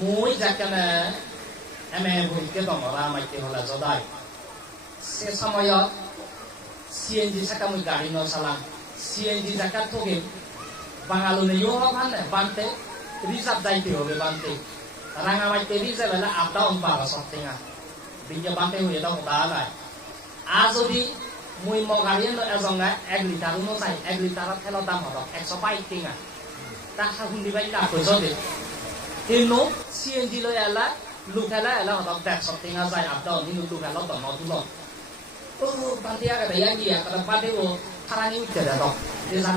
mỗi giặc cái này em hồi cái đồng ra mày thì họ là do đây sẽ xong rồi CNG sẽ có một gari nó salam CNG giặc cái thôi Bangalo ne yo han ne bante reserve dai ti hobe bante ranga mai te reserve la up down para something a binja bante hoye da hota lai ajodi moi mo gari no azonga 1 liter no sai 1 liter thelo dam hodo 120 tinga ta ha hundi bai ta ko jode ino CNG lo yala lukhala yala hodo that something a sai up down ni lukhala lo no tu lo bante ya ga ya ni ya ka bante o tharani utte da do de san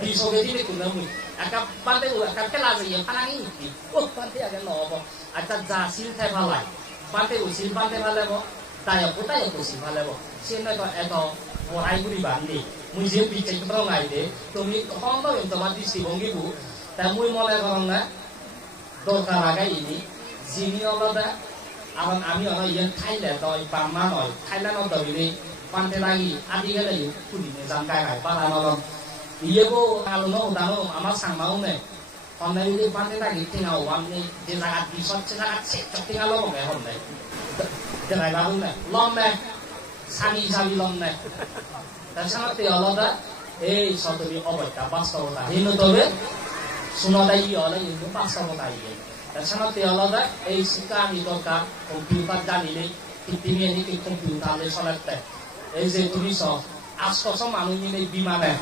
di Soviet ini kuna mu akan bante akan kelas yang parang ini bante akan lobo akan jasil thai phalai bante usil bante phale bo tayo usil phale bo sina ko eto morai guri bandi museum bi cek pro ngai de tumi khom ba ento mati sibongi bu ta mui mole korong na dorkar aga ini jini olada awan ami ono yen Thailand doi pamma noi Thailand no doi ni bante lagi adi gala yu kudi ne jangkai ngai para no iya ko kalau no utama amat sang mau ne online ini pandai lagi tinggal uang ni di sangat bisot sangat cek tinggal lo nggak honda jangan baru ne lom ne sami lom ne dan sangat tiada ada satu di obat kapas tahu tak ini tuh be suno dah iya lah ini pas tahu tak iya dan sangat tiada ada sekarang itu kan komputer dan ini ini komputer le solat teh je tulis so asko so manu ini bimane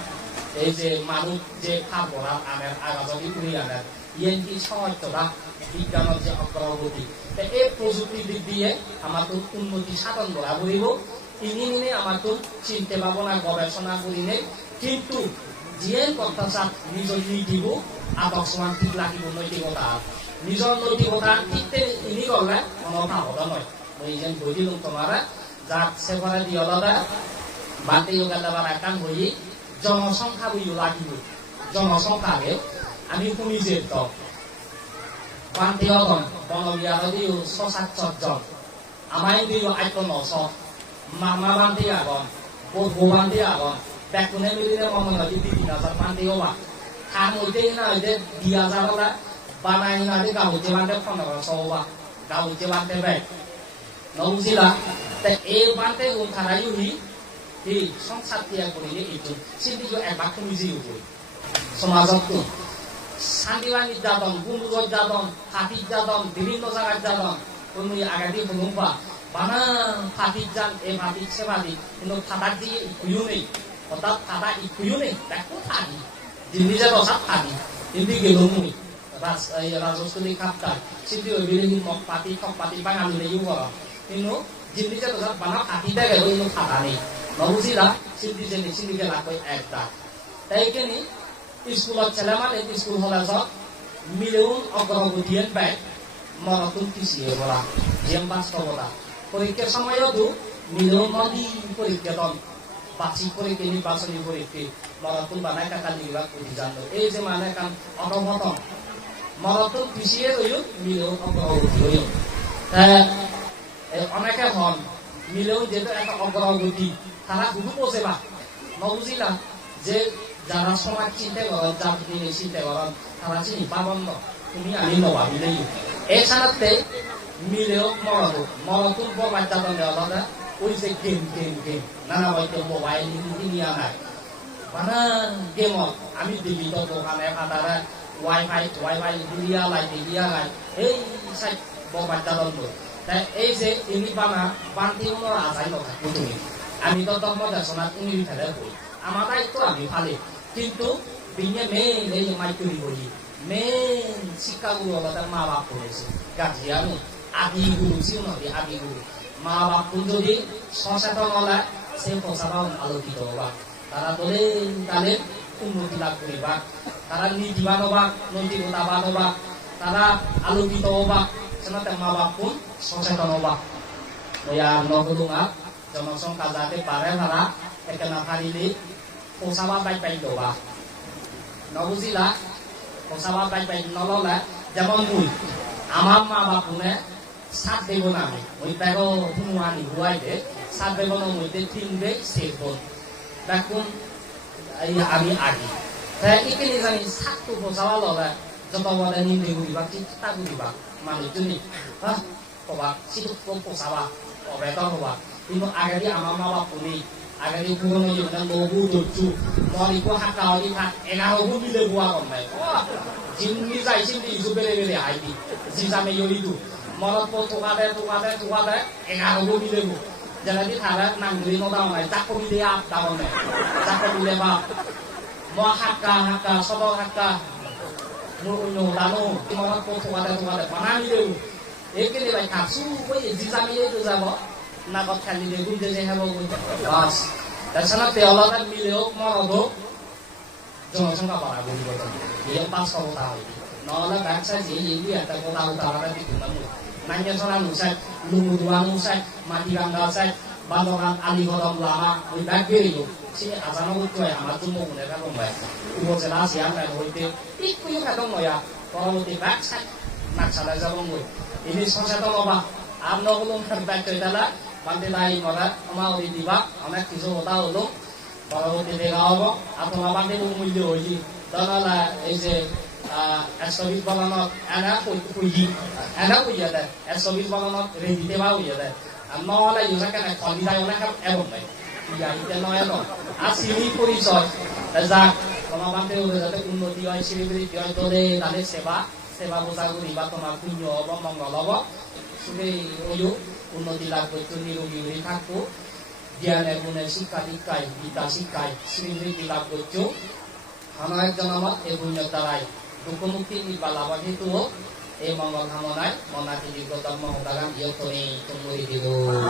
এই যে মানুষ যে খাবরা আনের আগাজী করি আনের yen কি সহায়তা বিজ্ঞানের যে অগ্রগতি এই প্রযুক্তি দিক দিয়ে আমাকে উন্নতি সাধন করা বলিব ইনি নিনে আমাকে চিন্তা ভাবনা গবেষণা করিলে কিন্তু যিয়ে কথা চাপ নিজৰ নীতিব আদৰ্শমান ঠিক লাগিব নৈতিকতা নিজৰ নৈতিকতা ঠিকতে ইনি গলে মনোভাৱত নয় মই যেন বুঝিলাম তোমার যাক সেবারে দিয়ে আলাদা বাতে গেলাবার একান হই জনসংখ্যা বই লাগিব জনসংখ্যাকে আমি শুনি যে তো বান্তিয়গণ বনবিয়া যদিও 6-7 জন আমায় দিল আইতো 900 মামা বান্তি আগন বউ বান্তি আগন বেকুনে মিলিলে মমন নদী 3000 বান্তি হওয়া খান হইতে না হইতে 2000 হলা বানাই না দি গাউতে বান্তি 1500 হওয়া গাউতে বান্তি বেক নউজিলা তে এই বান্তি গুণ থারাইও হি di সংসার ত্যাগ করিলে itu সিন্ধিজ একবার তুমি জিও কই সমাজত শান্তিবান নির্যাতন গুণ নির্যাতন হাতি নির্যাতন বিভিন্ন জায়গায় নির্যাতন তুমি আগাদি ভূমিকা বানা হাতি জান এই হাতি সেবাদি কিন্তু থাকার দিয়ে ইকুইও নেই অর্থাৎ থাকা ইকুইও নেই দেখো থাকি জিন্দিজা রসাত থাকি কিন্তু গেল মুই রাজস্থানী খাপটা সিদ্ধি ওই বিলিং মক পাতি ঠক পাতি বাঙালি নেইও কর কিন্তু জিন্দিজা রসাত বানা হাতি দেয় গেল কিন্তু থাকা নেই Manusia sini jenis sini ke lakoi ekta. Tapi kini sekolah celaman itu sekolah halasot miliun ogorogudian baik maratun kisi bola jempas kobola. Poriker sama itu miliun mandi poriker ton baci poriker ini bahasa ini poriker maratun banai kakak liwat kudijan tu. Zaman kan orang-orang maratun kisi itu miliun ogorogudian. Anaknya hon miliun jadi ekta ogorogudi. তারা বুঝু বসে বা নবুঝিলাম যে যারা সমাজ চিন্তা করেন যার দিনে চিন্তা করেন তারা চিনি পাবন তুমি আমি নবাবিলেই এছাড়াতে মিলেও মরতুন বরবাদ যাবেন আলাদা ওই যে গেম নানা হয়তো মোবাইল নিয়ে আনায় মানে গেম আমি বিভিন্ন দোকানে ফাটারা ওয়াইফাই দিয়া লাই এই সাইড বরবাদ যাবেন তাই এই যে ইনি বানা বান্তি উনোর আজাই নথা তুমি আমি তো ধর্ম দর্শনাথ উনি ফেলে বই আমাদের তো আমি ফালে কিন্তু বিনে মেন এই মাইকুরি বলি মেন শিক্ষাগুরু আমাদের মা বাপ করেছে গার্জিয়ানো আদি গুরু ছিল আদি গুরু মা বাপ যদি সচেতন হলে সে প্রচারণ আলোকিত হবা তারা বলে তাদের উন্নতি লাভ করিবা তারা নীতিবান হবা নৈতিকতাবান হবা তারা আলোকিত হবা সেনাতে মা বাপ কোন সচেতন হবা নগদুঙা জনসংখ্যা যাতে বাড়ে ভাড়া একেনা ফারিলি পোষাবা বাই দেবা নবুঝিলা পোষাবা বাই নললে যেমন মুই আমার মা বাপুনে সাত দেব না আমি ওই ব্যাগ হুয়ানি হুয়াই দে সাত দেব না মধ্যে 3 দে শেষ বল দেখুন আমি আগে তাই এখানে জানি সাতটু পোষাবা ললে যতবারে নিন্দে করিবা চিন্তা করিবা মানুষজনই কবা সিটো পোষাবা অবেত হবা কিন্তু আগে আমার মা বাপ নেই আগে পুরনো জীবনে লঘু দর্জু মরিকো হাঁকা হলি থাক এগারোবো মিলে বুয়া কম নাই জিন্দি যাইছিল ইজু বেলে বেলে আইবি জি জামে ইয়রিদু মনত পো তোকাদে এগারোবো মিলে বু যেনাদি থালে নাংগুলি নদাও নাই চাকো মিলে আপ দাও নাই চাকো মিলে বা ম হাঁকা সদর হাঁকা Mulu lalu timorang foto ada mana ni dulu? Ekor ni baik kapsu, kau jisa ni itu siapa? Nak kau kali ni gum jadi apa gum? Bas, dan sana teolah kan milio mana tu? Jangan sangka para gum tu. Dia pas kau tahu. Nolah bangsa jadi ini ada kau tahu ada di kunamu. Nanya soal musik, lungu dua musik, mati ganggal musik, bandoran ali kodam lama, udah beri tu. Sini asal aku tu yang amat cuma punya kan rumah. Ibu jelas yang saya hoite, itu yang kadang moya. Kalau mau tiba, nak salah jawab mui. Ini sosial tu apa? Amno ulung terbaik tu adalah bantai lain orang, ama orang tiba, anak kisah tahu ulung. Kalau mau tiba kau, atau apa bantai ulung mui dia. Dan lah, ini SOB balanot, anak puji ada. SOB balanot ready tiba puji ada. Amno lah, juga kan kondisi orang kan ebon baik. Ya itu noya no. Asli purisoy. Ezak. Kalau bante udah jatuh unnoti ay siribri ay tore tale seba bosagu riba tomar punyo obo mongolobo. Sudah oyu unnoti lagu itu nirugi uri kaku. Dia nebune sikadikai kita sikai siribri lagu itu. Hana ekjon amat ebunya tarai. Dukumukti ni balawan itu. Mongol hamonai monati di kota mengutakan iyo toni tumuri dilu.